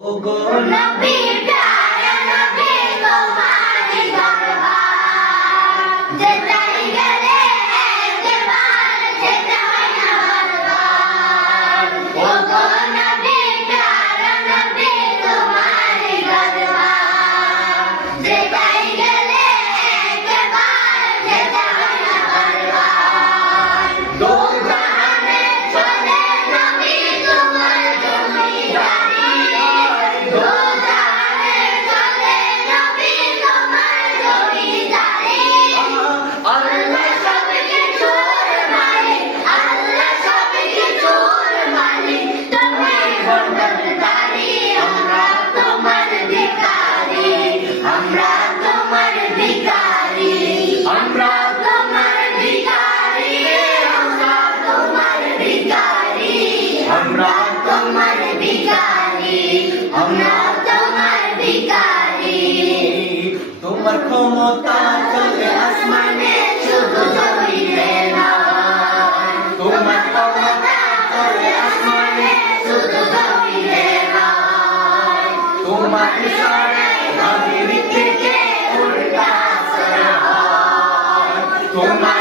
ওগো নবী প্যারা নবী তোমারি দরবার যেটাই গেলে একবার যেটাই না বারবার ওগো নবী প্যারা নবী তোমারি দরবার যেটাই গেলে একবার যেটাই না বারবার দো জাহানে চলে নবী তোমার জমিদারি তোমার ক্ষমতা চলে আসমানে শুধু জমিনে নয় তোমার ক্ষমতা চলে আসমানে শুধু জমিনে নয় তোমার ইশারায় নবীর থেকে উল্টা আসর হয় তোমার